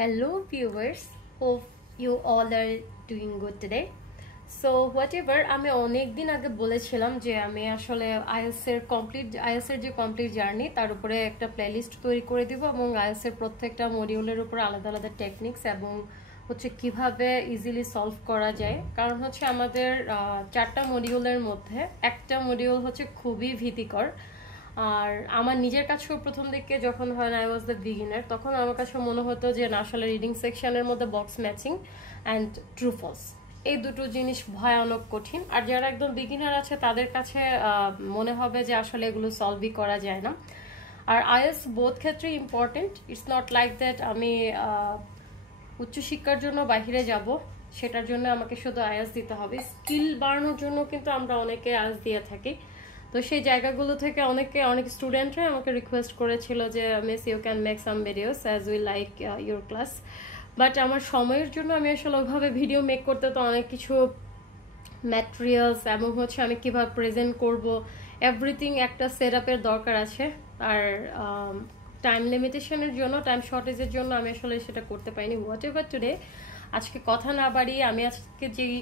Hello viewers, hope you all are doing good today. So whatever আমি অনেক দিন আগে বলেছিলাম যে আমি আসলে IELTS এর যে কমপ্লিট জার্নি তার উপরে একটা প্লেলিস্ট তৈরি করে দিব এবং IELTS এর প্রত্যেকটা মডিউলের উপর আলাদা আলাদা টেকনিক্স এবং হচ্ছে কিভাবে ইজিলি সলভ করা যায়। কারণ হচ্ছে আমাদের চারটা মডিউলের মধ্যে একটা মডিউল হচ্ছে খুবই ভীতিকর। আর আমার নিজের কাছেও প্রথম দিকে যখন হয় আই ওয়াজ দ্য বিগিনার, তখন আমার কাছে মনে হতো যে না আসলে রিডিং সেকশনের মধ্যে box matching and true false এই দুটো জিনিস ভয়ানক কঠিন। আর যারা একদম বিগিনার আছে তাদের কাছে মনে হবে যে আসলে এগুলো সলভই করা যায় না। আর আইএলটিএস বোথ ক্ষেত্রে important, it's not like that আমি উচ্চশিক্ষার জন্য বাইরে যাব সেটার জন্য আমাকে শুধু আইএলটিএস দিতে হবে। স্কিল বাড়ানোর জন্য কিন্তু আমরা অনেকে আইএলটিএস দিয়ে থাকি। তো সেই জায়গাগুলো থেকে অনেক স্টুডেন্টরা আমাকে রিকোয়েস্ট করেছিল যে miss you can make some videos as we like your class. But আমার সময়ের জন্য আমি আসলে ওইভাবে ভিডিও মেক করতে তো অনেক কিছু ম্যাটেরিয়ালস এবং হচ্ছে আমি কীভাবে প্রেজেন্ট করব এভরিথিং একটা সেট আপের দরকার আছে। আর টাইম লিমিটেশনের জন্য, টাইম শর্টেজের জন্য আমি আসলে সেটা করতে পারিনি। হোয়াট এভার টুডে, আজকে কথা না বাড়িয়ে আমি আজকে যেই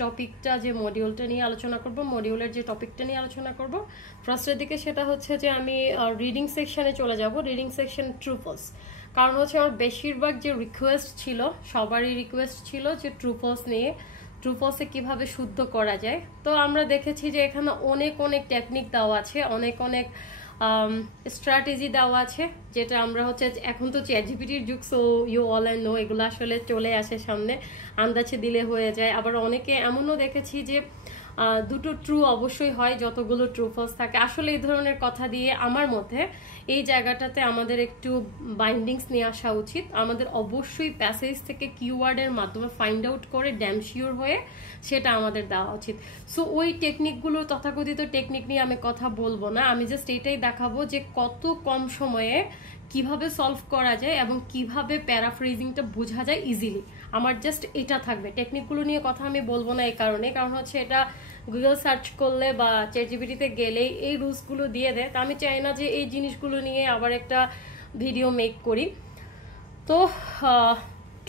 টপিকটা, যে মডিউলটা নিয়ে আলোচনা করব, মডিউলের যে টপিকটা নিয়ে আলোচনা করব ফার্স্টের দিকে, সেটা হচ্ছে যে আমি রিডিং সেকশনে চলে যাব। Reading section true false. কারণ হচ্ছে আমার বেশিরভাগ যে রিকোয়েস্ট ছিল, সবারই রিকোয়েস্ট ছিল যে ট্রু ফলস নিয়ে, ট্রু ফলসে কীভাবে শুদ্ধ করা যায়। তো আমরা দেখেছি যে এখানে অনেক টেকনিক দেওয়া আছে, অনেক স্ট্র্যাটেজি দেওয়া আছে, যেটা আমরা হচ্ছে এখন তো চ্যাটজিপিটির যুগ, so you all and know, এগুলো আসলে চলে আসে সামনে, আন্দাজে দিলে হয়ে যায়। আবার অনেকে এমনও দেখেছি যে দুটো ট্রু অবশ্যই হয় যতগুলো ট্রু ফলস থাকে। আসলে এই ধরনের কথা দিয়ে আমার মধ্যে এই জায়গাটাতে আমাদের একটু বাইন্ডিংস নিয়ে আসা উচিত। আমাদের অবশ্যই প্যাসেজ থেকে কিওয়ার্ডের মাধ্যমে ফাইন্ড আউট করে ড্যাম শিওর হয়ে সেটা আমাদের দেওয়া উচিত। সো ওই টেকনিকগুলো, তথাকথিত টেকনিক নিয়ে আমি কথা বলবো না। আমি জাস্ট এটাই দেখাবো যে কত কম সময়ে কিভাবে সলভ করা যায় এবং কিভাবে প্যারাফ্রেজিংটা বোঝা যায় ইজিলি। আমার জাস্ট এটা থাকবে, টেকনিকগুলো নিয়ে কথা আমি বলবো না। এই কারণ হচ্ছে এটা গুগল সার্চ করলে বা চ্যাটজিপিটিতে গেলেই এই রুলসগুলো দিয়ে দেয়। তা আমি চাই না যে এই জিনিসগুলো নিয়ে আবার একটা ভিডিও মেক করি। তো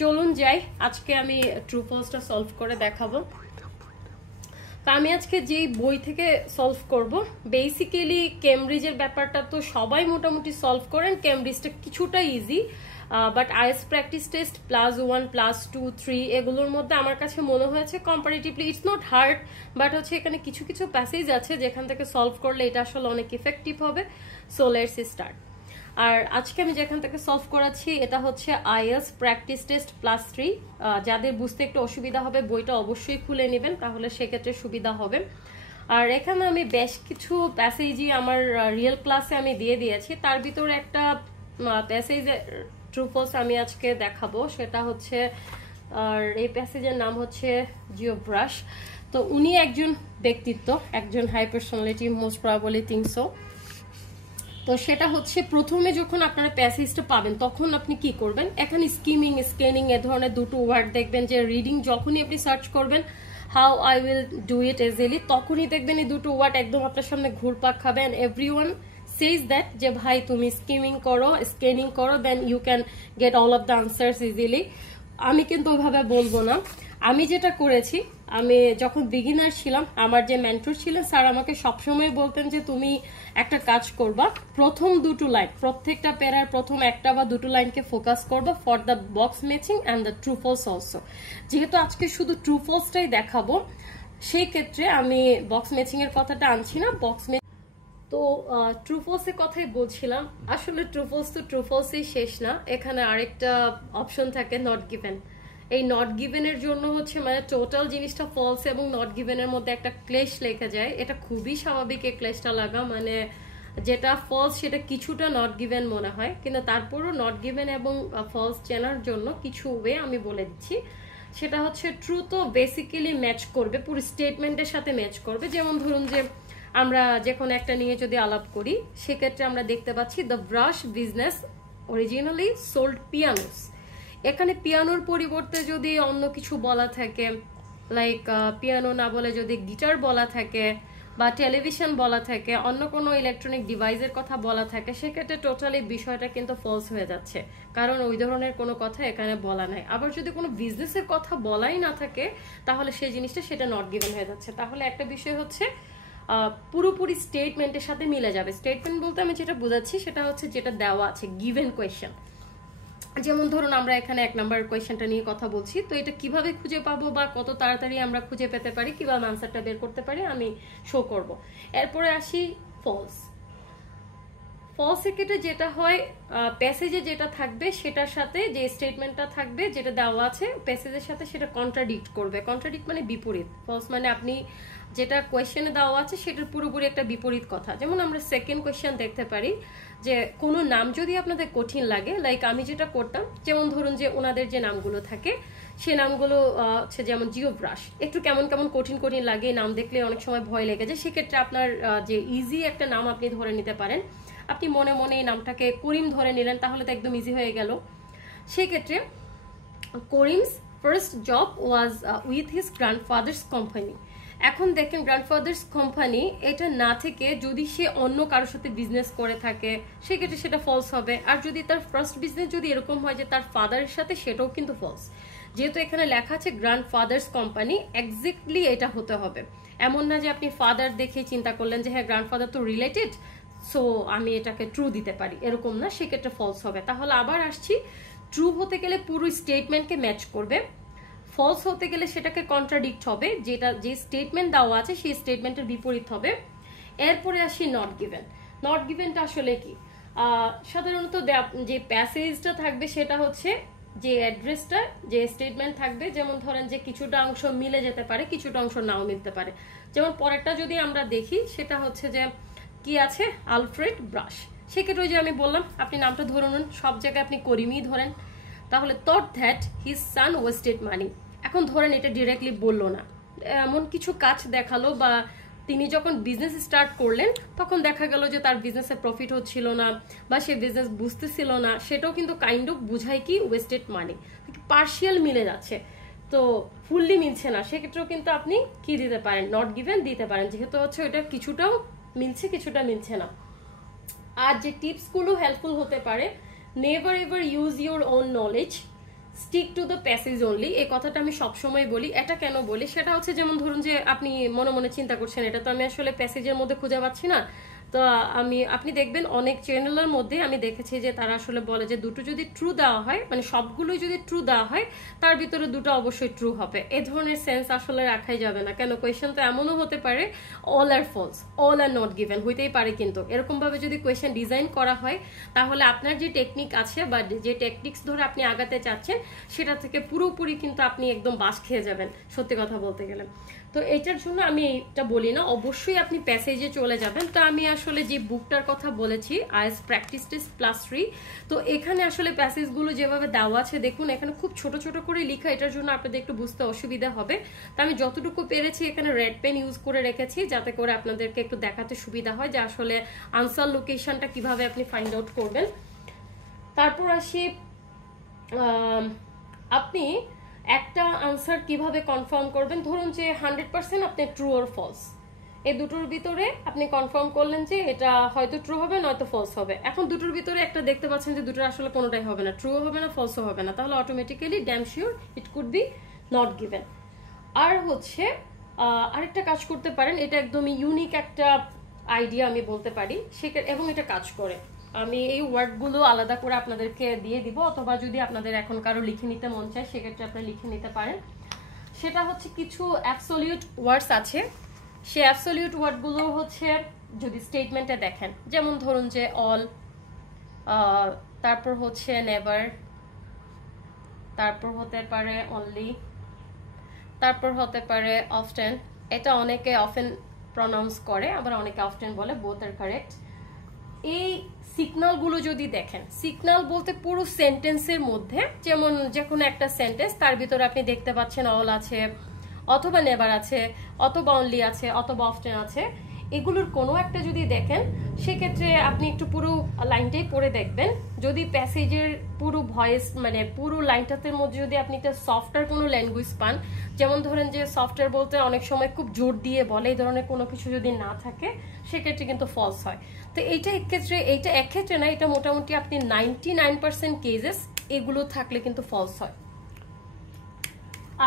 চলুন যাই, আজকে আমি ট্রু ফলসটা সলভ করে দেখাবো। তা আমি আজকে যে বই থেকে সলভ করব, বেসিক্যালি কেমব্রিজের ব্যাপারটা তো সবাই মোটামুটি সলভ করেন, কেমব্রিজটা কিছুটা easy. But IELTS practice test +1 +2 3 এগুলোর মধ্যে আমার কাছে মনে হয়েছে comparatively it's not hard, but হচ্ছে এখানে কিছু প্যাসেজ আছে যেখান থেকে সলভ করলে এটা আসলে অনেক ইফেক্টিভ হবে। So let's start. আর আজকে আমি যেখান থেকে সলভ করাচ্ছি এটা হচ্ছে আইএলটিএস প্র্যাকটিস টেস্ট +3। যাদের বুঝতে একটু অসুবিধা হবে বইটা অবশ্যই খুলে নেবেন, তাহলে সেক্ষেত্রে সুবিধা হবে। আর এখানে আমি বেশ কিছু প্যাসেজই আমার রিয়েল ক্লাসে আমি দিয়ে দিয়েছি, তার ভিতরে একটা প্যাসেজ ট্রু ফলস আমি আজকে দেখাবো, সেটা হচ্ছে, আর এই প্যাসেজের নাম হচ্ছে জিও ব্রাশ। তো উনি একজন ব্যক্তিত্ব, একজন high personality, most probably think so. তো সেটা হচ্ছে প্রথমে যখন আপনারা প্যাসেজটা পাবেন তখন আপনি কি করবেন, এখানে স্কিমিং, স্ক্যানিং এ ধরনের দুটো ওয়ার্ড দেখবেন। যে রিডিং যখনই আপনি সার্চ করবেন how I will do it easily, তখনই দেখবেন এই দুটো ওয়ার্ড একদম আপনার সামনে ঘুরপাক খাবেন। এভরিওয়ান says that যে ভাই তুমি স্কিমিং করো, স্ক্যানিং করো, then you can get all of the answers easily. আমি কিন্তু ওইভাবে বলবো না। আমি যেটা করেছি, আমি যখন বিগিনার ছিলাম, আমার যে মেন্টর ছিলেন স্যার আমাকে সবসময় বলতেন যে তুমি একটা কাজ করবা, প্রথম দুটো লাইন, প্রত্যেকটা প্যারার প্রথম একটা বা দুটো লাইনকে ফোকাস করবা for the box matching and the true false also. যেহেতু আজকে শুধু ট্রু ফলসটাই দেখাবো, সেই ক্ষেত্রে আমি বক্স ম্যাচিং এর কথাটা আনছি না। তো ট্রু ফলসের কথাই বলছিলাম। আসলে ট্রু ফলস তো ট্রু ফলসই শেষ না, এখানে আরেকটা অপশন থাকে নট গিভেন। এই নট গিভেনের জন্য হচ্ছে মানে টোটাল জিনিসটা ফলস এবং নট গিভেনের মধ্যে একটা ক্লেশ লেখা যায়। এটা খুবই স্বাভাবিক এই ক্লেশটা লাগা, মানে যেটা ফলস সেটা কিছুটা নট গিভেন মনে হয়, কিন্তু তারপরও নট গিভেন এবং ফলস চেনার জন্য কিছু ওয়ে আমি বলে দিচ্ছি। সেটা হচ্ছে ট্রু তো বেসিক্যালি ম্যাচ করবে, পুরো স্টেটমেন্টের সাথে ম্যাচ করবে। যেমন ধরুন যে আমরা যে কোনো একটা নিয়ে যদি আলাপ করি, সেক্ষেত্রে আমরা দেখতে পাচ্ছি the Brush business originally sold pianos. এখানে পিয়ানোর পরিবর্তে যদি অন্য কিছু বলা থাকে, লাইক পিয়ানো না বলে যদি গিটার বলা থাকে, বা টেলিভিশন বলা থাকে, অন্য কোনো ইলেকট্রনিক ডিভাইসের কথা বলা থাকে, সেক্ষেত্রে টোটালি বিষয়টা কিন্তু ফলস হয়ে যাচ্ছে, কারণ ওই ধরনের কোনো কথা এখানে বলা নাই। আবার যদি কোনো বিজনেসের কথা বলাই না থাকে তাহলে সেই জিনিসটা সেটা নট গিভেন হয়ে যাচ্ছে। তাহলে একটা বিষয় হচ্ছে পুরোপুরি স্টেটমেন্টের সাথে মিলে যাবে। স্টেটমেন্ট বলতে আমি যেটা বোঝাচ্ছি সেটা হচ্ছে যেটা দেওয়া আছে, গিভেন কোয়েশ্চেন। যেমন ধরুন আমরা এখানে 1 নাম্বার কোয়েশ্চেনটা নিয়ে কথা বলছি, তো এটা কিভাবে খুঁজে পাবো বা কত তাড়াতাড়ি আমরা খুঁজে পেতে পারি, কিভাবে আনসারটা বের করতে পারি আমি শো করব। এরপরে আসি ফলস। ফলস ক্ষেত্রে যেটা হয়, প্যাসেজে যেটা থাকবে সেটার সাথে যে স্টেটমেন্টটা থাকবে যেটা দেওয়া আছে প্যাসেজের সাথে সেটা কন্ট্রাডিক্ট করবে। কন্ট্রাডিক্ট মানে বিপরীত। ফলস মানে আপনি যেটা কোয়েশ্চেনে দেওয়া আছে সেটার পুরোপুরি একটা বিপরীত কথা। যেমন আমরা সেকেন্ড কোয়েশ্চেন দেখতে পারি যে কোনো নাম যদি আপনাদের কঠিন লাগে, লাইক আমি যেটা করতাম, যেমন ধরুন যে ওনাদের যে নামগুলো থাকে সে নামগুলো হচ্ছে যেমন জিওব্রাশ, একটু কেমন কেমন কঠিন কঠিন লাগে, নাম দেখলে অনেক সময় ভয় লেগে যায়। সেক্ষেত্রে আপনার যে ইজি একটা নাম আপনি ধরে নিতে পারেন। আপনি মনে মনে এই নামটাকে করিম ধরে নিলেন, তাহলে তো একদম ইজি হয়ে গেল। সেক্ষেত্রে Karim's first job was with his grandfathers company. এখন দেখেন গ্র্যান্ডফাদার্স কোম্পানি এটা না থেকে যদি সে অন্য কারোর সাথে বিজনেস করে থাকে সেক্ষেত্রে সেটা ফলস হবে। আর যদি তার ফার্স্ট বিজনেস যদি এরকম হয় যে তার ফাদারের সাথে, সেটাও কিন্তু ফলস। যেহেতু এখানে লেখা আছে গ্র্যান্ডফাদার্স কোম্পানি, এক্স্যাক্টলি এটা হতে হবে। এমন না যে আপনি ফাদার দেখে চিন্তা করলেন যে হ্যাঁ গ্র্যান্ডফাদার তো রিলেটেড, সো আমি এটাকে ট্রু দিতে পারি, এরকম না, সেক্ষেত্রে ফলস হবে। তাহলে আবার আসছি, ট্রু হতে গেলে পুরো স্টেটমেন্টকে ম্যাচ করবে, ফলস হতে গেলে সেটাকে কন্ট্রাডিক্ট হবে, যেটা যে স্টেটমেন্ট দেওয়া আছে সেই স্টেটমেন্টের বিপরীত হবে। এরপরে আসি নট গিভেন। নট গিভেনটা আসলে কি? সাধারণত যে প্যাসেজটা থাকবে সেটা হচ্ছে যে অ্যাড্রেসটা, যে স্টেটমেন্ট থাকবে, যেমন ধরেন যে কিছুটা অংশ মিলে যেতে পারে, কিছুটা অংশ নাও মিলতে পারে। যেমন পরেরটা যদি আমরা দেখি সেটা হচ্ছে যে কি আছে, আলফ্রেড ব্রাশ। সেক্ষেত্রে ওই যে আমি বললাম আপনি নামটা ধরে নিন, সব জায়গায় আপনি করিমই ধরেন। তাহলে thought that his son wasted money. এখন ধরেন এটা ডিরেক্টলি বললো না, এমন কিছু কাজ দেখালো, বা তিনি যখন বিজনেস স্টার্ট করলেন তখন দেখা গেল যে তার বিজনেসে প্রফিট হচ্ছিল না বা সে বিজনেস বুঝতেছিল না, সেটাও কিন্তু কাইন্ড অফ বুঝায় কি ওয়েস্টেড মানি। পার্শিয়াল মিলে যাচ্ছে, তো ফুললি মিলছে না, সেক্ষেত্রেও কিন্তু আপনি কি দিতে পারেন, নট গিভেন দিতে পারেন, যেহেতু হচ্ছে ওটা কিছুটাও মিলছে কিছুটা মিলছে না। আর যে টিপসগুলো হেল্পফুল হতে পারে, never ever use your own knowledge, stick to the passage only. এই কথাটা আমি সবসময় বলি। এটা কেন বলি সেটা হচ্ছে, যেমন ধরুন যে আপনি মনে মনে চিন্তা করছেন এটা তো আমি আসলে প্যাসেজের মধ্যে খুঁজে পাচ্ছি না, তো আপনি দেখবেন অনেক চ্যানেলের মধ্যে আমি দেখেছি যে তারা আসলে বলে যে দুটো যদি ট্রু দেওয়া হয়, মানে সবগুলোই যদি ট্রু দেওয়া হয় তার ভিতরে দুটো অবশ্যই ট্রু হবে। এ ধরনের সেন্স আসলে রাখাই যাবে না। কেন, কোয়েশ্চেন তো এমনও হতে পারে all are false, all are not given হইতেই পারে, কিন্তু এরকম ভাবে যদি কোয়েশ্চেন ডিজাইন করা হয় তাহলে আপনার যে টেকনিক আছে বা যে টেকনিক্স ধরে আপনি আগাতে চাচ্ছেন সেটা থেকে পুরোপুরি কিন্তু আপনি একদম বাস খেয়ে যাবেন, সত্যি কথা বলতে গেলে। তো এটার জন্য আমি এটা বলি না, অবশ্যই আপনি প্যাসেজে চলে যাবেন। তো আমি আসলে যে বুকটার কথা বলেছি আইএলটিএস প্র্যাকটিস টেস্ট +3, তো এখানে আসলে প্যাসেজগুলো যেভাবে দেওয়া আছে দেখুন, এখানে খুব ছোট ছোট করে লেখা, এটার জন্য আপনাদের একটু বুঝতে অসুবিধা হবে। তো আমি যতটুকু পেরেছি এখানে রেড পেন ইউজ করে রেখেছি যাতে করে আপনাদেরকে একটু দেখাতে সুবিধা হয় যে আসলে আনসার লোকেশনটা কিভাবে আপনি ফাইন্ড আউট করবেন। তারপর আসি, আপনি একটা আনসার কিভাবে কনফার্ম করবেন। ধরুন যে 100% আপনি ট্রু অর ফলস, এই দুটোর ভিতরে আপনি কনফার্ম করলেন যে এটা হয়তো ট্রু হবে নয়তো ফলস হবে। এখন দুটোর ভিতরে একটা দেখতে পাচ্ছেন যে দুটোর আসলে কোনোটাই হবে না, ট্রু হবে না ফলসও হবে না, তাহলে automatically damn sure it could be not given. আর হচ্ছে আরেকটা কাজ করতে পারেন, এটা একদমই ইউনিক একটা আইডিয়া আমি বলতে পারি, এবং এটা কাজ করে। আমি এই ওয়ার্ডগুলো আলাদা করে আপনাদেরকে দিয়ে দিব, অথবা যদি আপনাদের এখন কারো লিখে নিতে মন চায় সেক্ষেত্রে আপনারা লিখে নিতে পারেন। সেটা হচ্ছে কিছু অ্যাবসলিউট ওয়ার্ডস আছে, সে অ্যাবসলিউট ওয়ার্ডগুলো হচ্ছে যদি স্টেটমেন্টে দেখেন, যেমন ধরুন যে অল, তারপর হচ্ছে নেভার, তারপর হতে পারে অনলি, তারপর হতে পারে অফটেন। এটা অনেকে অফেন প্রনাউন্স করে, আবার অনেকে অফটেন বলে, বোথ আর কারেক্ট। এই সিগন্যালগুলো যদি দেখেন, সিগন্যাল বলতে পুরো সেন্টেন্সের মধ্যে, যেমন যে কোনো একটা সেন্টেন্স তার ভিতরে আপনি দেখতে পাচ্ছেন অল আছে, অথবা নেভার আছে, অথবা অনলি আছে, অথবা অফটেন আছে, এগুলোর কোনো একটা যদি দেখেন সেক্ষেত্রে আপনি একটু পুরো লাইনটাই পড়ে দেখবেন। যদি প্যাসেজের পুরো ভয়েস মানে পুরো লাইনটাতে মধ্যে যদি আপনি একটা সফটওয়্যার কোনো ল্যাঙ্গুয়েজ পান, যেমন ধরেন যে সফটওয়্যার বলতে অনেক সময় খুব জোর দিয়ে বলে, এই ধরনের কোনো কিছু যদি না থাকে সেক্ষেত্রে কিন্তু ফলস হয়। তো এইটা এক্ষেত্রে না, এটা মোটামুটি আপনি 99% কেসেস এগুলো থাকলে কিন্তু ফলস হয়।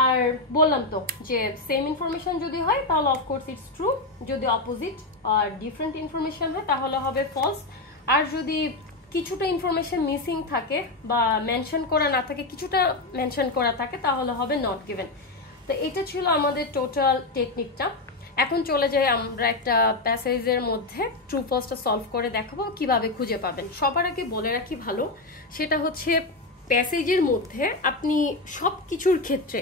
আর বললাম তো যে সেম ইনফরমেশন যদি হয় তাহলে অফকোর্স ইটস ট্রু, যদি অপোজিট আর ডিফারেন্ট ইনফরমেশন হয় তাহলে হবে ফলস। আর যদি কিছুটা ইনফরমেশন মিসিং থাকে বা মেনশন করা না থাকে, কিছুটা মেনশন করা থাকে, তাহলে হবে নট গিভেন। তো এটা ছিল আমাদের টোটাল টেকনিকটা। এখন চলে যাই আমরা একটা প্যাসেজের মধ্যে ট্রু ফলসটা সলভ করে দেখাবো কিভাবে খুঁজে পাবেন। সবার আগে বলে রাখি ভালো, সেটা হচ্ছে প্যাসেজের মধ্যে আপনি সব কিছুর ক্ষেত্রে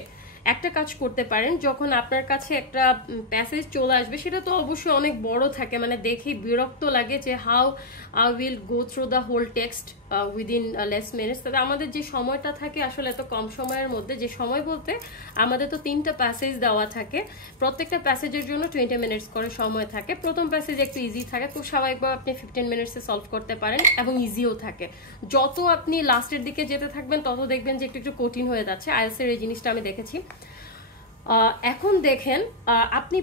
একটা কাজ করতে পারেন। যখন আপনার কাছে একটা প্যাসেজ চলে আসবে, সেটা তো অবশ্যই অনেক বড় থাকে, মানে দেখে বিরক্ত লাগে যে how I will go through the whole text within less minutes. তবে আমাদের যে সময়টা থাকে আসলে এত কম সময়ের মধ্যে, যে সময় বলতে আমাদের তো 3টা প্যাসেজ দেওয়া থাকে, প্রত্যেকটা প্যাসেজের জন্য 20 মিনিটস করে সময় থাকে। প্রথম প্যাসেজ একটু ইজি থাকে, খুব স্বাভাবিকভাবে আপনি 15 মিনিটসে সলভ করতে পারেন এবং ইজিও থাকে। যত আপনি লাস্টের দিকে যেতে থাকবেন তত দেখবেন যে একটু একটু কঠিন হয়ে যাচ্ছে। আইএলটিএস এই জিনিসটা আমি দেখেছি। এখন দেখেন, আপনি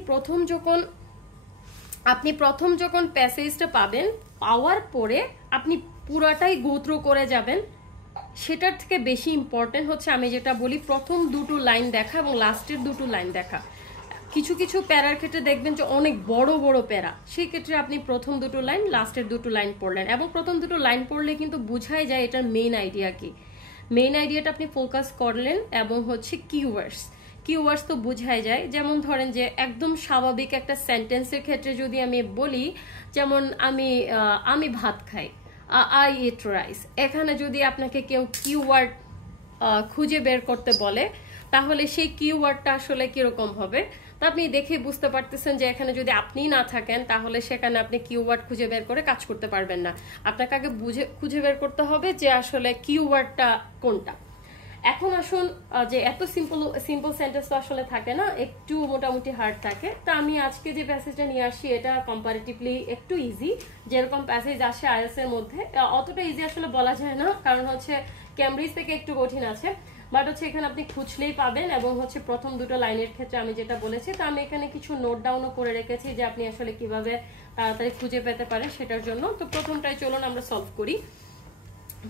প্রথম যখন প্যাসেজটা পাবেন, পাওয়ার পরে আপনি পুরাটাই গো থ্রু করে যাবেন। সেটার থেকে বেশি ইম্পর্টেন্ট হচ্ছে আমি যেটা বলি, প্রথম দুটো লাইন দেখা এবং লাস্টের দুটো লাইন দেখা। কিছু কিছু প্যারার ক্ষেত্রে দেখবেন যে অনেক বড় বড় প্যারা, সেই ক্ষেত্রে আপনি প্রথম দুটো লাইন লাস্টের দুটো লাইন পড়লেন, এবং প্রথম দুটো লাইন পড়লে কিন্তু বুঝাই যায় এটার মেইন আইডিয়া কি। মেইন আইডিয়াটা আপনি ফোকাস করলেন, এবং হচ্ছে কিওয়ার্ডস তো বোঝাই যায়। যেমন ধরেন যে একদম স্বাভাবিক একটা সেন্টেন্সের ক্ষেত্রে যদি আমি বলি, যেমন আমি ভাত খাই, আই ইট রাইস, এখানে যদি আপনাকে কেউ কিওয়ার্ড খুঁজে বের করতে বলে, তাহলে সেই কিওয়ার্ডটা আসলে কিরকম হবে তা আপনি দেখে বুঝতে পারতেছেন যে এখানে যদি আপনি না থাকেন তাহলে সেখানে আপনি কিওয়ার্ড খুঁজে বের করে কাজ করতে পারবেন না। আপনাকে আগে খুঁজে বের করতে হবে যে আসলে কিওয়ার্ডটা কোনটা। এখন আসুন, যে এত সিম্পল সেন্টেন্স তো আসলে থাকে না, একটু মোটামুটি হার্ড থাকে। তা আমি আজকে যে প্যাসেজটা নিয়ে আসি এটা কম্পারেটিভলি একটু ইজি। যেরকম প্যাসেজ আসে আইএলটিএস এর মধ্যে অতটা ইজি আসলে বলা যায় না, কারণ হচ্ছে ক্যামব্রিজ থেকে একটু কঠিন আছে, বাট হচ্ছে এখানে আপনি খুঁজলেই পাবেন। এবং হচ্ছে প্রথম দুটো লাইনের ক্ষেত্রে আমি যেটা বলেছি, তা আমি এখানে কিছু নোট ডাউনও করে রেখেছি যে আপনি আসলে কিভাবে তাড়াতাড়ি খুঁজে পেতে পারেন সেটার জন্য। তো প্রথমটাই চলুন আমরা সলভ করি।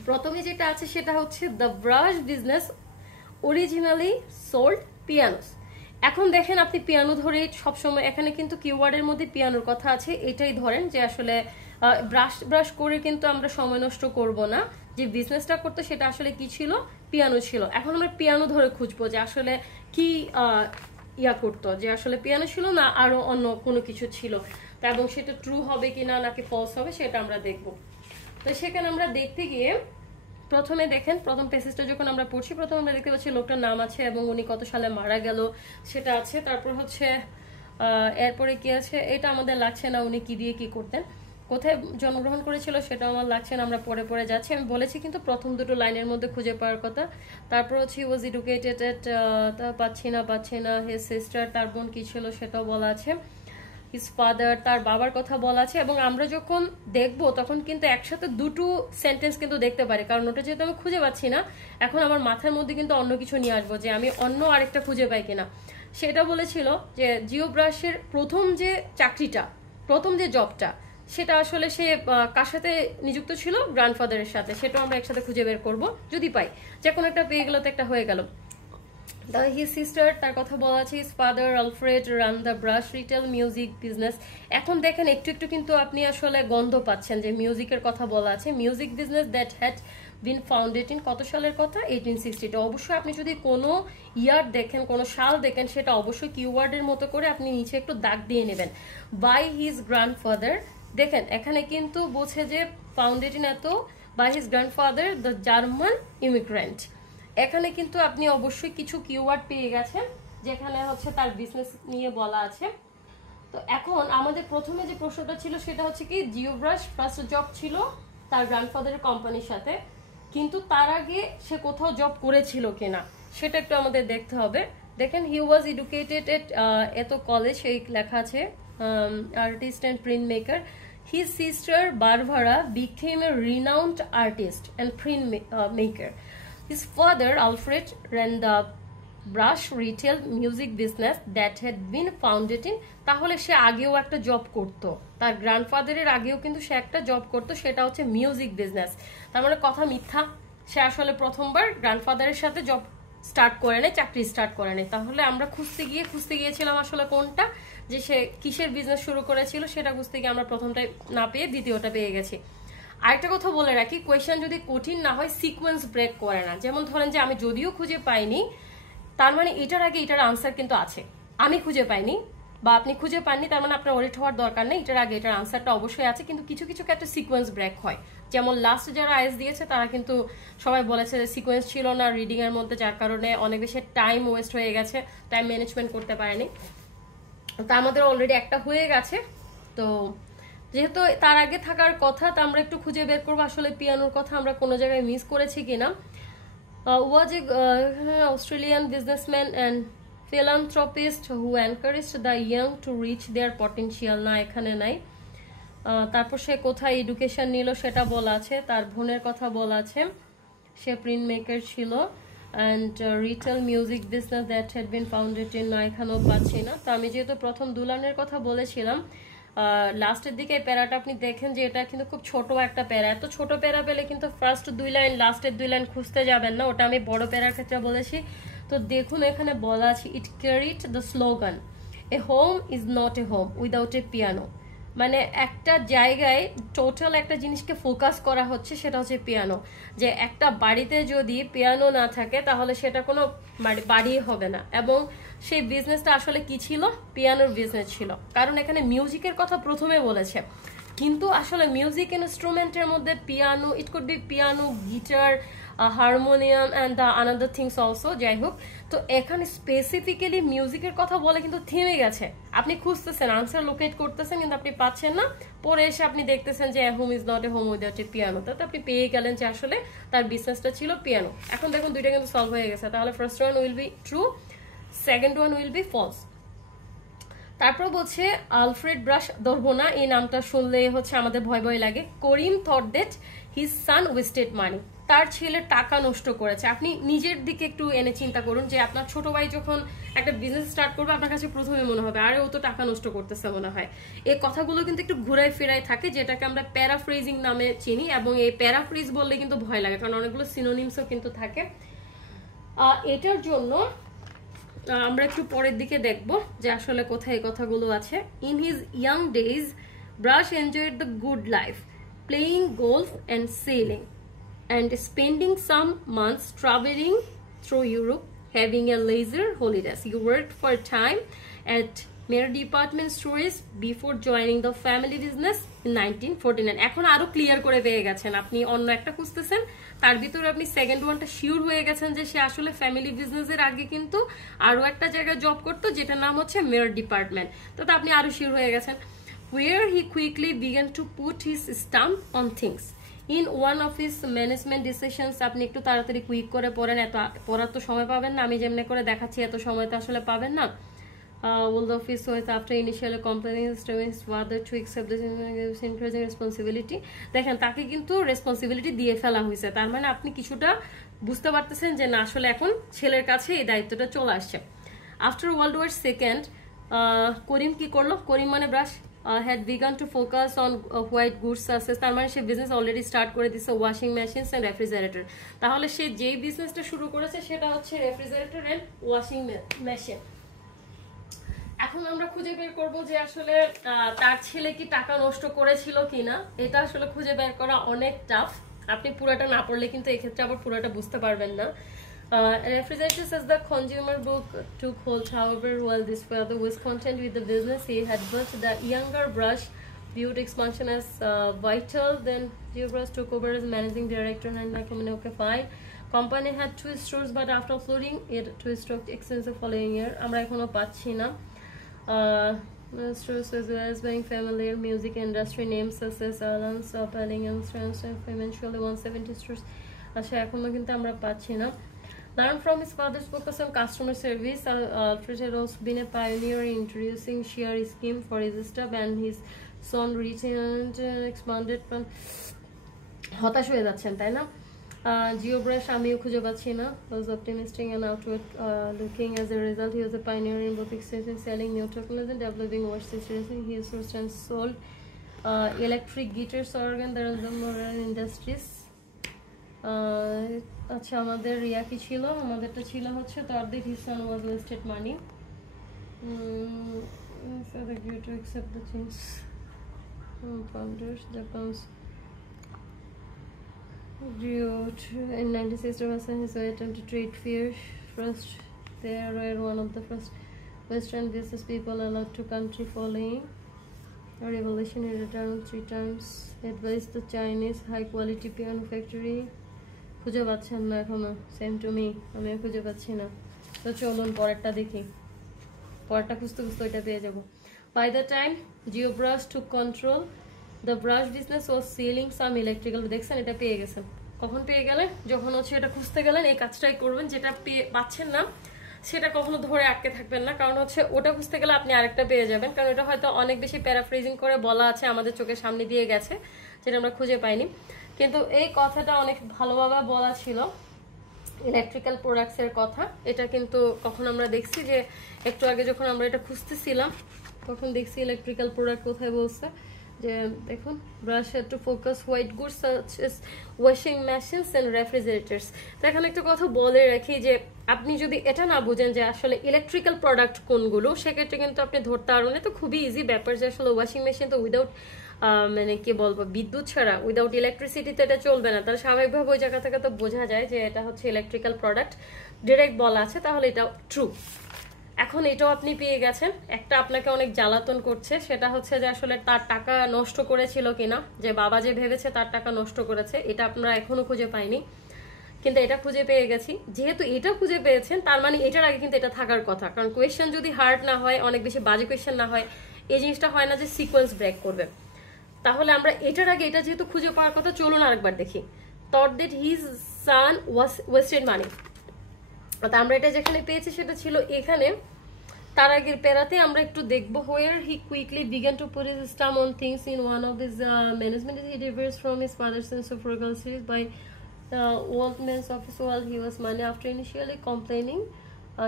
প্রথমে যেটা আছে সেটা হচ্ছে the Brush business originally sold pianos. এখন দেখেন, আপনি পিয়ানো ধরে সবসময়, এখানে কিন্তু কিওয়ার্ডের মধ্যে পিয়ানোর কথা আছে, এটাই ধরেন যে আসলে ব্রাশ করে কিন্তু আমরা সময় নষ্ট করব না। যে বিজনেসটা করতে সেটা আসলে কি ছিল, পিয়ানো ছিল। এখন আমরা পিয়ানো ধরে খুঁজবো যে আসলে কি করতো, যে আসলে পিয়ানো ছিল না আরো অন্য কোনো কিছু ছিল, এবং সেটা ট্রু হবে কিনা নাকি ফলস হবে সেটা আমরা দেখব। তো সেখানে আমরা দেখতে গিয়ে প্রথমে দেখেন, প্রথম প্যাসেজটা যখন আমরা পড়ছি, প্রথমে আমরা দেখতে পাচ্ছি লোকটার নাম আছে এবং উনি কত সালে মারা গেল সেটা আছে। তারপর হচ্ছে এরপরে কি আছে, এটা আমাদের লাগছে না, উনি কি দিয়ে কি করতেন, কোথায় জন্মগ্রহণ করেছিল সেটা আমার লাগছে না, আমরা পরে পরে যাচ্ছি। আমি বলেছি কিন্তু প্রথম দুটো লাইনের মধ্যে খুঁজে পাওয়ার কথা। তারপর হচ্ছে হি ওয়াজ এডুকেটেড তা পাচ্ছি না, হিজ সিস্টার, তার বোন কি ছিল সেটাও বলা আছে, হিজ ফাদার, তার বাবার কথা বলা আছে। এবং আমরা যখন দেখবো তখন কিন্তু একসাথে দুটো সেন্টেন্স কিন্তু দেখতে পারি, কারণ ওটা যেহেতু আমি খুঁজে পাচ্ছি না, এখন আমার মাথার মধ্যে কিন্তু অন্য কিছু নিয়ে আসবো যে আমি অন্য আরেকটা খুঁজে পাই কিনা। সেটা বলেছিল যে জিও ব্রাশের প্রথম যে চাকরিটা, প্রথম যে জবটা, সেটা আসলে সে কার সাথে নিযুক্ত ছিল, গ্র্যান্ডফাদারের সাথে। সেটাও আমরা একসাথে খুঁজে বের করবো যদি পাই, যে কোনো একটা পেয়ে গেল তো একটা হয়ে গেল। হিজ সিস্টার, তার কথা বলা আছে, his father Alfred run the brush retail music business. এখন দেখেন একটু একটু কিন্তু আপনি আসলে গন্ধ পাচ্ছেন যে মিউজিকের কথা বলা আছে, music business that had been founded in কত সালের কথা, 1860। অবশ্যই আপনি যদি কোনো ইয়ার দেখেন, কোনো সাল দেখেন, সেটা অবশ্যই কিওয়ার্ডের মতো করে আপনি নিচে একটু দাগ দিয়ে নেবেন। বাই হিজ গ্র্যান্ডফাদার, দেখেন এখানে কিন্তু বলছে যে ফাউন্ডেড ইন এত, by his grandfather the German immigrant. এখানে কিন্তু আপনি অবশ্যই কিছু কিওয়ার্ড পেয়ে গেছেন যেখানে হচ্ছে তার বিজনেস নিয়ে বলা আছে। তো এখন আমাদের প্রথমে যে প্রশ্নটা ছিল সেটা হচ্ছে কি, জিও ব্রাশ ফার্স্ট জব ছিল তার গ্র্যান্ডফাদারের কোম্পানির সাথে, কিন্তু তার আগে সে কোথাও জব করেছিল কিনা সেটা একটু আমাদের দেখতে হবে। দেখেন হি ওয়াজ এডুকেটেড এট এত কলেজ, এই লেখা আছে artist and printmaker. His sister Barbara became a renowned artist and printmaker. His father Alfred ran the brush retail music business that had been founded in, তাহলে সে আগেও একটা জব করতো, তার গ্র্যান্ডফাদারের আগেও কিন্তু সে একটা জব করতো, সেটা হচ্ছে মিউজিক বিজনেস। তার মানে কথা মিথ্যা, সে আসলে প্রথমবার গ্র্যান্ডফাদারের সাথে জব স্টার্ট করে নেয়, চাকরি স্টার্ট করে নেয়। তাহলে আমরা খুঁজতে গিয়েছিলাম আসলে কোনটা, যে সে কিসের বিজনেস শুরু করেছিল সেটা খুঁজতে গিয়ে আমরা প্রথমটাই না পেয়ে দ্বিতীয়টা পেয়ে গেছি। আরেকটা কথা বলে রাখি, কোয়েশ্চেন যদি কঠিন না হয় সিকোয়েন্স ব্রেক করে না। যেমন ধরেন যে আমি যদিও খুঁজে পাইনি, তার মানে এটার আগে এটার আনসার কিন্তু আছে। আমি খুঁজে পাইনি বা আপনি খুঁজে পাননি, তার মানে আপনার ওরিট হওয়ার দরকার নেই, এটার আগে এটার আনসারটা অবশ্যই আছে। কিন্তু কিছু কিছু ক্ষেত্রে সিকোয়েন্স ব্রেক হয়। যেমন লাস্ট যারা আইএস দিয়েছে তারা কিন্তু সবাই বলেছে যে সিকোয়েন্স ছিল না রিডিং এর মধ্যে, যার কারণে অনেক বেশি টাইম ওয়েস্ট হয়ে গেছে, টাইম ম্যানেজমেন্ট করতে পারেনি। তা আমাদের অলরেডি একটা হয়ে গেছে। তো যেহেতু তার আগে থাকার কথা, তা আমরা একটু খুঁজে বের করবো আসলে পিয়ানোর কথা আমরা কোনো জায়গায় মিস করেছি কিনা। was a Australian businessman and philanthropist who encouraged the young to reach their potential, না এখানে নাই। তারপর সে কোথায় এডুকেশন নিল সেটা বলা আছে, তার বোনের কথা বলা আছে, সে প্রিন্ট মেকার ছিল, and retail music business that had been founded in, না এখানেও পাচ্ছি না। তো আমি যেহেতু প্রথম দুলানের কথা বলেছিলাম, লাস্টের দিকে এই প্যারাটা আপনি দেখেন যে এটা কিন্তু খুব ছোট একটা প্যারা। এত ছোট প্যারা পেলে কিন্তু ফার্স্ট 2 লাইন লাস্টের 2 লাইন খুঁজতে যাবেন না, ওটা আমি বড় প্যারার ক্ষেত্রে বলেছি। তো দেখুন এখানে বলা আছে, it carried the slogan, a home is not a home without a piano. মানে একটা জায়গায় টোটাল একটা জিনিসকে ফোকাস করা হচ্ছে, সেটা হচ্ছে পিয়ানো। যে একটা বাড়িতে যদি পিয়ানো না থাকে তাহলে সেটা কোনো বাড়ি হবে না। এবং সেই বিজনেসটা আসলে কি ছিল, পিয়ানোর বিজনেস ছিল, কারণ এখানে মিউজিকের কথা প্রথমে বলেছে। কিন্তু আসলে মিউজিক ইনস্ট্রুমেন্টের মধ্যে piano, it could B piano, guitar, harmonium and the another things also, যাই হোক। তো এখানে স্পেসিফিক্যালি মিউজিকের কথা বলে কিন্তু থেমে গেছে। আপনি খুঁজতেছেন, আনসার লোকেট করতেছেন, কিন্তু আপনি পাচ্ছেন না। পরে এসে আপনি দেখতেছেন যে home is not a home without a piano, তাতে আপনি পেয়ে গেলেন যে আসলে তার বিজনেসটা ছিল পিয়ানো। এখন দেখুন দুইটা কিন্তু সলভ হয়ে গেছে। তাহলে first one will be true, second one will be false. তারপর বলছে আলফ্রেড ব্রাশ, ধরবো না, এই নামটা শুনলে হচ্ছে আমাদের ভয় ভয় লাগে। Karim thought that his son wasted money, তার ছেলে টাকা নষ্ট করেছে। আপনি নিজের দিকে একটু এনে চিন্তা করুন যে আপনার ছোট ভাই যখন একটা বিজনেস স্টার্ট করবে, আপনার কাছে প্রথমে মনে হবে আরে ও তো টাকা নষ্ট করতেছে মনে হয়। এই কথাগুলো কিন্তু একটু ঘুরায় ফিরায় থাকে, যেটাকে আমরা প্যারাফ্রেজিং নামে চিনি। এবং এই প্যারাফ্রেজ বললে কিন্তু ভয় লাগে, কারণ অনেকগুলো সিনোনিমসও কিন্তু থাকে। এটার জন্য আমরা একটু পরের দিকে দেখব যে আসলে কোথায় এই কথাগুলো আছে। In his young days brush enjoyed the good life, playing golf and selling and spending some months traveling through Europe, having a leisure holidays. He worked for a time at Mayor Department Stores before joining the family business in 1949. এখন আরো clear করে পেয়ে গেছেন, আপনি অন্য একটা খুঁজতেছেন, তার ভিতরে আপনি সেকেন্ড ওয়ানটা শিওর হয়ে গেছেন যে সে আসলে ফ্যামিলি বিজনেসের আগে কিন্তু আরো একটা জায়গায় জব করতো, যেটার নাম হচ্ছে মেয়র ডিপার্টমেন্ট। তো আপনি আরো শিওর হয়ে গেছেন। Where he quickly began to put his stamp on things. In one of his management decisions, আপনি একটু তাড়াতাড়ি কুইক করে পড়েন, এত পড়ার তো সময় পাবেন না, আমি যেমনি করে দেখাচ্ছি এত সময় তো আসলে পাবেন না। Will the office with after initially complaining his father to accept this increasing responsibility. দেখেন তাকে কিন্তু রেসপন্সিবিলিটি দিয়ে ফেলা হয়েছে, তার মানে আপনি কিছুটা বুঝতে পারতেছেন যে না আসলে এখন ছেলের কাছে এই দায়িত্বটা চলে আসছে। আফটার ওয়ার্ল্ড ওয়ার সেকেন্ড, করিম কি করলো, করিম মানে brush, had begun to focus on white goods success, তার মানে সে বিজনেস অলরেডি স্টার্ট করে দিচ্ছে ওয়াশিং মেশিনস এন্ড রেফ্রিজারেটর। তাহলে সে যেই বিজনেসটা শুরু করেছে সেটা হচ্ছে রেফ্রিজারেটর এন্ড ওয়াশিং মেশিন। এখন আমরা খুঁজে বের করব যে আসলে তার ছেলে কি টাকা নষ্ট করেছিল কিনা। এটা আসলে খুঁজে বের করা অনেক টাফ, আপনি পুরোটা না পড়লে কিন্তু এই ক্ষেত্রে আবার পুরোটা বুঝতে পারবেন না। Refrigerators as the consumer book took hold, however, while this father was content with the business he had built, the younger Brush viewed expansion as vital. Then Brush took over as managing director and like, okay, fine. Company had 2 stores, but after flooding it 2 stores extensive following year. আমরা এখনো পাচ্ছি না। Stores as well as being familiar music industry names such as Alans, Pelling, and financially 170 stores. আচ্ছা এখনো কিন্তু আমরা পাচ্ছি না। Learn from his father's focus on customer service. Alfred had also been a pioneer in introducing share scheme for his staff, and his son retained expanded plan. হতাশ হয়ে যাচ্ছেন তাই না? Geo Brush আমিও খুঁজে পাচ্ছি না. Was optimistic and outward looking. As a result, he was a pioneer in both extension selling new technology and developing overseas racing. He sourced and sold electric guitars organ. There are the modern industries. আচ্ছা আমাদের রিয়া কি ছিল? আমাদেরটা ছিল হচ্ছে Tardit his son was wasted money. So they agreed to accept the things. Founders Japan's in 1967 his attempted trade fair. First, they were one of the first Western business people allowed to country following a revolution. He returned 3 times. Advised the Chinese high quality piano factory. খুঁজে পাচ্ছেন না এখনো, same to me, আমিও খুঁজে পাচ্ছি না। তো চলুন পরেরটা দেখি, পরেরটা খুঁজতে খুঁজতে ওইটা পেয়ে যাবো। By the time Geo Brush took control, the brush business was selling some electrical. দেখছেন এটা পেয়ে গেছেন। কখন পেয়ে গেলেন? যখন হচ্ছে এটা খুঁজতে গেলেন এই কাজটাই করবেন, যেটা পেয়ে পাচ্ছেন না সেটা কখনো ধরে আটকে থাকবেন না, কারণ হচ্ছে ওটা খুঁজতে গেলে আপনি আরেকটা পেয়ে যাবেন, কারণ এটা হয়তো অনেক বেশি প্যারাফ্রেজিং করে বলা আছে, আমাদের চোখের সামনে দিয়ে গেছে, যেটা আমরা খুঁজে পাইনি, কিন্তু এই কথাটা অনেক ভালোভাবে বলা ছিল ইলেকট্রিক্যাল প্রোডাক্টসের কথা। এটা কিন্তু কখন আমরা দেখছি যে একটু আগে যখন আমরা এটা খুঁজতেছিলাম তখন দেখছি ইলেকট্রিক্যাল প্রোডাক্ট কোথায় বলছে, যে দেখুন Brush had to focus white goods such as washing machines and refrigerators. তো এখানে একটা কথা বলে রাখি যে আপনি যদি এটা না বুঝেন যে আসলে ইলেকট্রিক্যাল প্রোডাক্ট কোনগুলো, সেক্ষেত্রে কিন্তু আপনি ধরতে পারবেন না। তো খুবই ইজি ব্যাপার যে আসলে ওয়াশিং মেশিন তো উইদাউট মানে কি বলবো, বিদ্যুৎ ছাড়া উইদাউট ইলেকট্রিসিটি তো এটা চলবে না, তাহলে স্বাভাবিকভাবে ওই জায়গা থেকে তো বোঝা যায় যে এটা হচ্ছে ইলেকট্রিক্যাল প্রোডাক্ট, ডিরেক্ট বলা আছে, তাহলে এটা ট্রু। এখন এটাও আপনি পেয়ে গেছেন। একটা আপনাকে অনেক জ্বালাতন করছে, সেটা হচ্ছে যে আসলে তার টাকা নষ্ট করেছিল কিনা, যে বাবা যে ভেবেছে তার টাকা নষ্ট করেছে, এটা আপনারা এখনো খুঁজে পাইনি, কিন্তু এটা খুঁজে পেয়ে গেছি। যেহেতু এটা খুঁজে পেয়েছেন তার মানে এটার আগে কিন্তু এটা থাকার কথা, কারণ কোয়েশ্চেন যদি হার্ড না হয়, অনেক বেশি বাজে কোয়েশ্চেন না হয়, এই জিনিসটা হয় না যে সিকোয়েন্স ব্রেক করবে। তাহলে আমরা এটার আগে এটা যেহেতু খুঁজে পাওয়ার কথা, চলুন আরেকবার দেখি। Thought that his son was wasted money, আমরা এটা যেখানে পেয়েছি সেটা ছিল এখানে। তার আগের প্যারাতে আমরা একটু দেখবো where he quickly began to put his stamp on things in one of his management. He diverged from his father's sense of frugal series by old man's office while he was money. After initially complaining,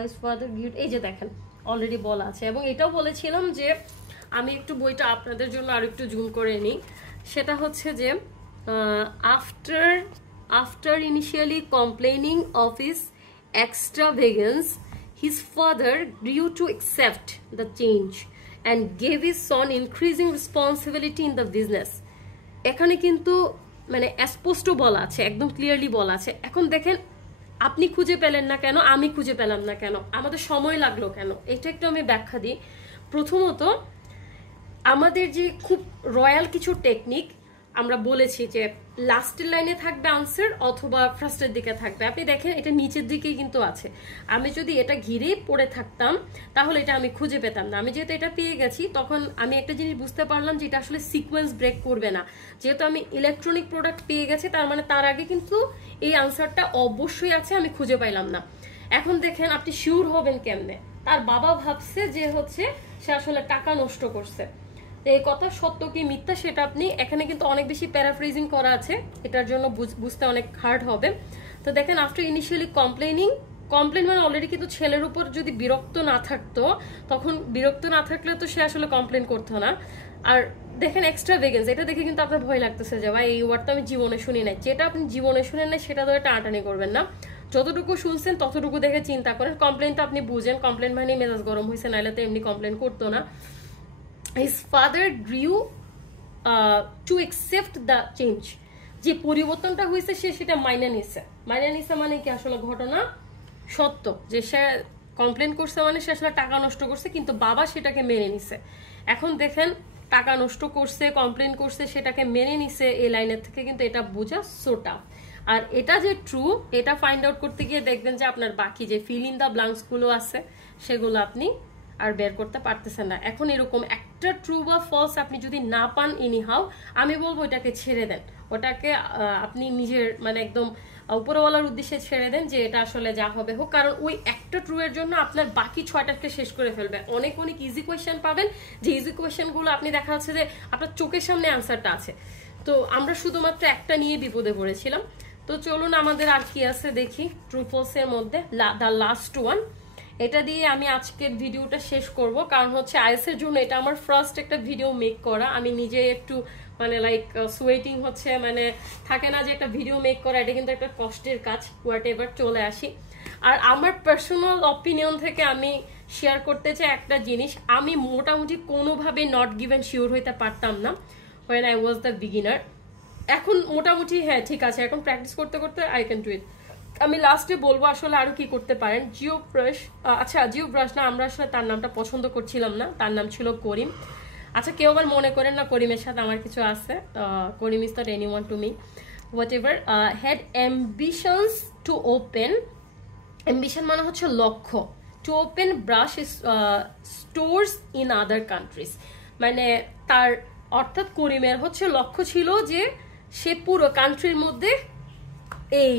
his father gave, এই যে দেখেন already বলা আছে, এবং এটাও বলেছিলাম যে আমি একটু বইটা আপনাদের জন্য আর একটু জুম করে নিই। সেটা হচ্ছে যে after initially complaining of his extravagance, his father grew to accept the change and gave his son increasing responsibility in the business. এখানে কিন্তু মানে স্পষ্ট বলা আছে, একদম ক্লিয়ারলি বলা আছে। এখন দেখেন আপনি খুঁজে পেলেন না কেন, আমি খুঁজে পেলাম না কেন, আমাদের সময় লাগলো কেন, এটা একটু আমি ব্যাখ্যা দিই। প্রথমত আমাদের যে খুব রয়্যাল কিছু টেকনিক আমরা বলেছি যে লাস্টের লাইনে থাকবে আনসার অথবা ফার্স্টের দিকে থাকবে। আপনি দেখেন এটা নিচের দিকেই কিন্তু আছে, আমি যদি এটা ঘিরে পড়ে থাকতাম তাহলে এটা আমি খুঁজে পেতাম না। আমি যেহেতু এটা পেয়ে গেছি তখন আমি একটা জিনিস বুঝতে পারলাম যে এটা আসলে সিকোয়েন্স ব্রেক করবে না। যেহেতু আমি ইলেকট্রনিক প্রোডাক্ট পেয়ে গেছি তার মানে তার আগে কিন্তু এই আনসারটা অবশ্যই আছে, আমি খুঁজে পাইলাম না। এখন দেখেন আপনি শিওর হবেন কেমনে, তার বাবা ভাবছে যে হচ্ছে সে আসলে টাকা নষ্ট করছে। এই কথা সত্য কি মিথ্যা সেটা আপনি এখানে কিন্তু অনেক বেশি প্যারাফ্রেজিং করা আছে, এটার জন্য বুঝতে অনেক হার্ড হবে। তো দেখেন আফটার ইনিশিয়ালি কমপ্লেন মানে অলরেডি কিন্তু ছেলের উপর যদি বিরক্ত না থাকতো, তখন বিরক্ত না থাকলে তো সে আসলে কমপ্লেন করতো না। আর দেখেন এক্সট্রাভেগেন্স, এটা দেখে কিন্তু আপনার ভয় লাগতেছে যে ভাই এই ওয়ার্ডটা আমি জীবনে শুনি নাই। যেটা আপনি জীবনে শুনেন না সেটা ধরে টানাটানি করবেন না, যতটুকু শুনছেন ততটুকু দেখে চিন্তা করেন। কমপ্লেন তো আপনি বুঝেন, কমপ্লেন মানে মেজাজ গরম হয়েছে, নাইলে তো এমনি কমপ্লেন করতো না। His father grew to accept the change, যে পরিবর্তনটা হয়েছে সে সেটা মাইনে নিছে। মানে কি আসলে ঘটনা সত্য, যে সে কমপ্লেন করছে মানে সে আসলে টাকা নষ্ট করছে, কিন্তু বাবা সেটাকে মেনে নিছে। এখন দেখেন টাকা নষ্ট করছে, কমপ্লেন করছে, সেটাকে মেনে নিছে, এই লাইনের থেকে কিন্তু এটা বোঝা সোটা। আর এটা যে ট্রু এটা ফাইন্ড আউট করতে গিয়ে দেখবেন যে আপনার বাকি যে ফিল ইন দ্য ব্লাঙ্কস গুলো আছে সেগুলো আপনি আর বের করতে পারতেছেন না। এখন এরকম একটা ট্রু বা ফলস আপনি যদি না পান এনি হাউ, আমি বলবো ওটাকে ছেড়ে দেন, ওটাকে আপনি নিজের মানে একদম উপরওয়ালার উদ্দেশ্যে ছেড়ে দেন যে এটা আসলে যা হবে হোক, কারণ ওই একটা ট্রু এর জন্য আপনার বাকি 6টাকে শেষ করে ফেলবে। অনেক অনেক ইজি কোয়েশ্চেন পাবেন, যে ইজি কোয়েশ্চেনগুলো আপনি দেখা যাচ্ছে যে আপনার চোখের সামনে অ্যান্সারটা আছে। তো আমরা শুধুমাত্র একটা নিয়ে বিপদে পড়েছিলাম। তো চলুন আমাদের আর কি আছে দেখি ট্রু ফলস এর মধ্যে। দ্য লাস্ট ওয়ান, এটা দিয়ে আমি আজকের ভিডিওটা শেষ করব, কারণ হচ্ছে আইএলটিএস এর জন্য এটা আমার ফার্স্ট একটা ভিডিও মেক করা। আমি নিজে একটু মানে লাইক সোয়েটিং হচ্ছে, মানে থাকে না যে একটা ভিডিও মেক করা, এটা কিন্তু একটা কষ্টের কাজ। হোয়াট এভার, চলে আসি। আর আমার পার্সোনাল অপিনিয়ন থেকে আমি শেয়ার করতে চাই একটা জিনিস, আমি মোটামুটি কোনোভাবে নট গিভেন শিওর হইতে পারতাম না when I was the beginner। এখন মোটামুটি হ্যাঁ ঠিক আছে, এখন প্র্যাকটিস করতে করতে আই ক্যান ডু ইট। আমি লাস্টে বলবো আসলে আরো কি করতে পারেন। জিও ব্রাশ, আচ্ছা জিও ব্রাশ না, আমরা আসলে তার নামটা পছন্দ করছিলাম না, তার নাম ছিল করিম। আচ্ছা কেউ আবার মনে করেন না করিমের সাথে আমার কিছু আছে, Karim is not anyone to me, whatever. Had ambitions to open, ambition মানে হচ্ছে লক্ষ্য, to open Brush stores in other countries, মানে তার অর্থাৎ করিমের হচ্ছে লক্ষ্য ছিল যে সে পুরো কান্ট্রির মধ্যে এই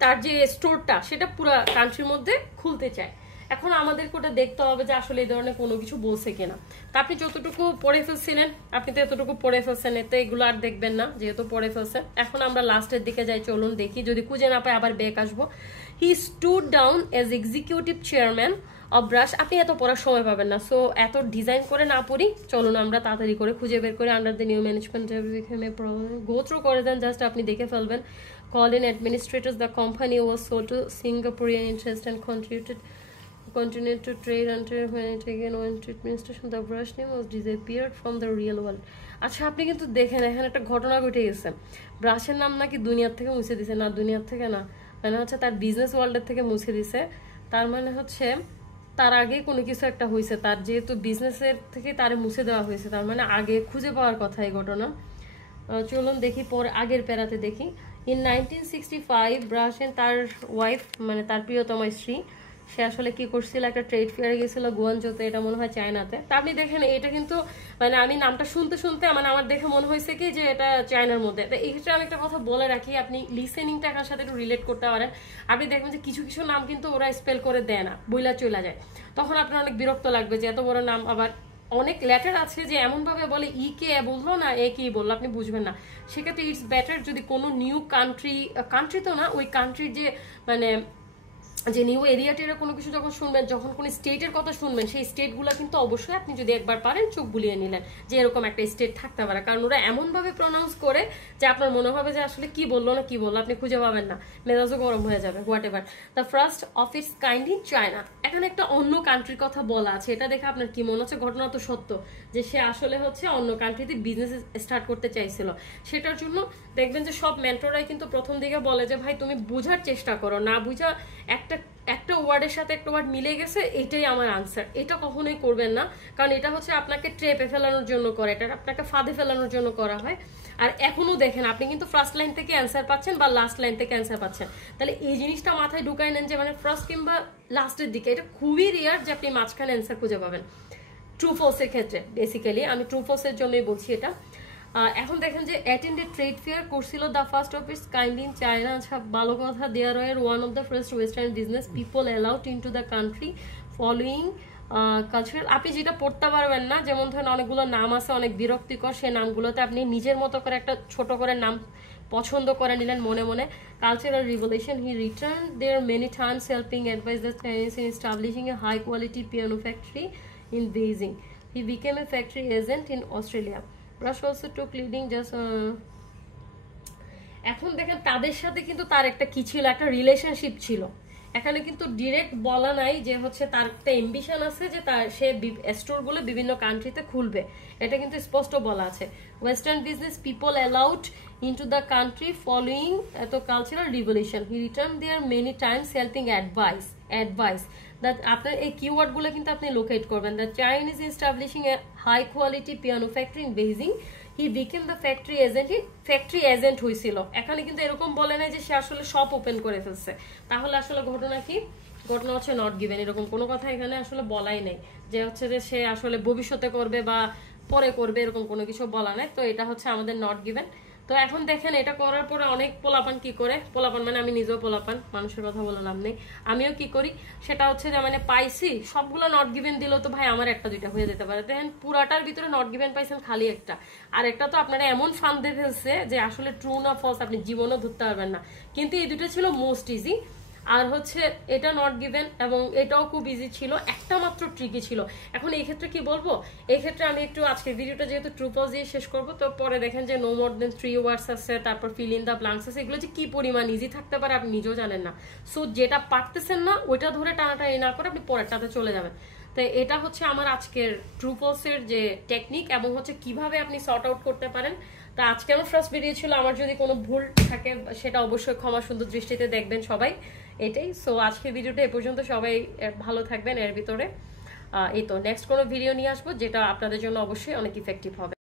তার যে স্টোরটা সেটা পুরো কান্ট্রির মধ্যে খুলতে চায়। এখন আমাদেরকে ওটা দেখতে হবে যে আসলে এই ধরনের কোনো কিছু বলছে কিনা। তা আপনি যতটুকু পড়ে ফেলছিলেন, আপনি তো এতটুকু পড়ে ফেলছেন, এতে এগুলো আর দেখবেন না যেহেতু পড়ে ফেলছেন। এখন আমরা লাস্টের দিকে যাই, চলুন দেখি, যদি খুঁজে না পাই আবার ব্যাক আসবো। He stood down as executive chairman of Brush. আপনি এত পড়ার সময় পাবেন না, সো এত ডিজাইন করে না পড়ি, চলুন আমরা তাড়াতাড়ি করে খুঁজে বের করে। Under the new management go through করে দেন, জাস্ট আপনি দেখে ফেলবেন। Called in administrators, the company was sold to Singaporean interest and continued to trade until when it again went to administration. The brush name was disappeared from the real world. আচ্ছা আপনি কিন্তু দেখেন এখানে একটা ঘটনা ঘটে গেছে, ব্রাশের নাম নাকি দুনিয়ার থেকে মুছে দিছে। না, দুনিয়ার থেকে না, মানে হচ্ছে তার বিজনেস ওয়ার্ল্ডের থেকে মুছে দিছে। তার মানে হচ্ছে তার আগে কোনো কিছু একটা হয়েছে, তার যেহেতু বিজনেসের থেকে তারে মুছে দেওয়া হয়েছে, তার মানে আগে খুঁজে পাওয়ার কথা এই ঘটনা। চলুন দেখি পরে আগের প্যারাতে দেখি। ইন 1965 ব্রাশ এন্ড তার ওয়াইফ, মানে তার প্রিয়তম স্ত্রী, সে আসলে কি করছিল, একটা ট্রেড ফেয়ারে গেছিল গুয়ানজোতে, এটা মনে হয় চায়নাতে। তা আপনি দেখেন এটা কিন্তু মানে আমি নামটা শুনতে শুনতে মানে আমার দেখে মনে হয়েছে কি যে এটা চায়নার মধ্যে। তো এই ক্ষেত্রে আমি একটা কথা বলে রাখি, আপনি লিসেনিংটা একার সাথে একটু রিলেট করতে পারেন। আপনি দেখবেন যে কিছু কিছু নাম কিন্তু ওরা স্পেল করে দেয় না, বইলা চলে যায়, তখন আপনার অনেক বিরক্ত লাগবে যে এত বড় নাম। আবার অনেক লেটার আছে যে এমন ভাবে বলে ই কে বললো না এ কি বললো, আপনি বুঝবেন না। সেক্ষেত্রে ইটস বেটার যদি কোনো নিউ কান্ট্রি তো না, ওই কান্ট্রির যে মানে যে নিউ এরিয়াটির কোনো কিছু যখন শুনবেন, যখন কোনো স্টেটের কথা শুনবেন, সেই স্টেটগুলো কিন্তু অবশ্যই আপনি যদি একবার পারেন চোখ বুলিয়ে নিলেন যে এরকম একটা স্টেট থাকতে পারে, কারণ ওরা এমনভাবে প্রনাউন্স করে যে আপনার মনে হবে যে আসলে কি বললো না কি বললো, আপনি খুঁজে পাবেন না, মেজাজও গরম হয়ে যাবে। What ever. The first of its kind in China, এখানে একটা অন্য কান্ট্রির কথা বলা আছে, এটা দেখে আপনার কি মনে হচ্ছে? ঘটনা তো সত্য যে সে আসলে হচ্ছে অন্য কান্ট্রিতে বিজনেস স্টার্ট করতে চাইছিল। সেটার জন্য দেখবেন যে সব মেন্টররাই কিন্তু প্রথম দিকে বলে যে ভাই তুমি বুঝার চেষ্টা করো, না বুঝা একটা ওয়ার্ডের সাথে একটা ওয়ার্ড মিলে গেছে এটাই আমার আনসার, এটা কখনোই করবেন না, কারণ এটা হচ্ছে আপনাকে ট্রেপে ফেলানোর জন্য করে, এটা আপনাকে ফাঁদে ফেলানোর জন্য করা হয়। আর এখনো দেখেন আপনি কিন্তু ফার্স্ট লাইন থেকে অ্যান্সার পাচ্ছেন বা লাস্ট লাইন থেকে অ্যান্সার পাচ্ছেন, তাহলে এই জিনিসটা মাথায় ঢুকাই নেন যে মানে ফার্স্ট কিংবা লাস্টের দিকে, এটা খুবই রেয়ার যে আপনি মাঝখানে অ্যান্সার খুঁজে পাবেন ট্রু ফলসের ক্ষেত্রে। বেসিক্যালি আমি ট্রু ফলসের জন্যই বলছি এটা। এখন দেখেন যে অ্যাটেন্ডেড ট্রেড ফেয়ার করছিল the first of its kind in China. আচ্ছা ভালো কথা। There were one of the first western business people allowed into the country following cultural. আপনি যেটা পড়তে পারবেন না, যেমন ধরেন অনেকগুলো নাম আছে অনেক বিরক্তিকর, সেই নামগুলোতে আপনি নিজের মতো করে একটা ছোট করে নাম পছন্দ করে নিলেন মনে মনে। Cultural revolution, he return there many times helping advise the Chinese in establishing a high quality piano factory in Beijing. He became a factory agent in Australia. Brush also took leading just এখন দেখেন তাদের সাথে কিন্তু তার একটা কি ছিল, একটা রিলেশনশিপ ছিল। এখানে কিন্তু ডিরেক্ট বলা নাই যে হচ্ছে তার একটা অ্যাম্বিশন আছে যে তার সে স্টোরগুলো বিভিন্ন কান্ট্রিতে খুলবে, এটা কিন্তু স্পষ্ট বলা আছে। Western business people allowed into the country following এত cultural revolution. He return there many times helping advice that আপনার এই কিওয়ার্ডগুলো কিন্তু আপনি লোকেট করবেন। The Chinese establishing a high quality piano factory in Beijing, he became the factory agent. Factory agent হয়েছিল, এখানে কিন্তু এরকম বলে না যে সে আসলে শপ ওপেন করে ফেলছে। তাহলে আসলে ঘটনা কি? ঘটনা হচ্ছে নট গিভেন, এরকম কোনো কথা এখানে আসলে বলাই নেই যে হচ্ছে যে সে আসলে ভবিষ্যতে করবে বা পরে করবে, এরকম কোনো কিছু বলা নাই। তো এটা হচ্ছে আমাদের নট গিভেন। তো এখন দেখেন এটা করার পরে অনেক পোলাপান কি করে, পোলাপান মানে আমি নিজেও পোলাপান, মানুষের কথা বলে লাভ নেই, আমিও কি করি সেটা হচ্ছে যে মানে পাইছি সবগুলো নট গিভেন দিল তো ভাই আমার একটা দুইটা হয়ে যেতে পারে, দেখেন পুরাটার ভিতরে নট গিভেন পাইছেন খালি একটা, আর একটা তো আপনারা এমন ফান দিয়ে ফেলছে যে আসলে ট্রু না ফলস আপনি জীবনও ধরতে পারবেন না, কিন্তু এই দুটো ছিল মোস্ট ইজি। আর হচ্ছে এটা নট গিভেন এবং এটাও খুব ইজি ছিল, একটা মাত্র ট্রিকি ছিল। এখন এই ক্ষেত্রে কি বলবো, এই ক্ষেত্রে আমি একটু আজকের ভিডিওটা যেহেতু ট্রু ফলস দিয়ে শেষ করবো, তো পরে দেখেন যে নো মোর দেন 3 ওয়ার্ডস আছে, তারপর ফিল ইন দ্য ব্ল্যাঙ্কস আছে, এগুলো যে কি পরিমাণ ইজি থাকতে পারে আপনি নিজেও জানেন না। সো যেটা পারতেছেন না ওইটা ধরে টানাটানি না করে আপনি পরেরটাতে চলে যাবেন। তো এটা হচ্ছে আমার আজকের ট্রু ফলসের যে টেকনিক এবং হচ্ছে কিভাবে আপনি সর্ট আউট করতে পারেন। তা আজকে আমার ফার্স্ট ভিডিও ছিল, আমার যদি কোনো ভুল থাকে সেটা অবশ্যই ক্ষমা সুন্দর দৃষ্টিতে দেখবেন সবাই, এটাই। সো আজকের ভিডিওটা এ পর্যন্ত, সবাই ভালো থাকবেন এর ভিতরে। এই তো নেক্সট কোনো ভিডিও নিয়ে আসবো যেটা আপনাদের জন্য অবশ্যই অনেক ইফেক্টিভ হবে।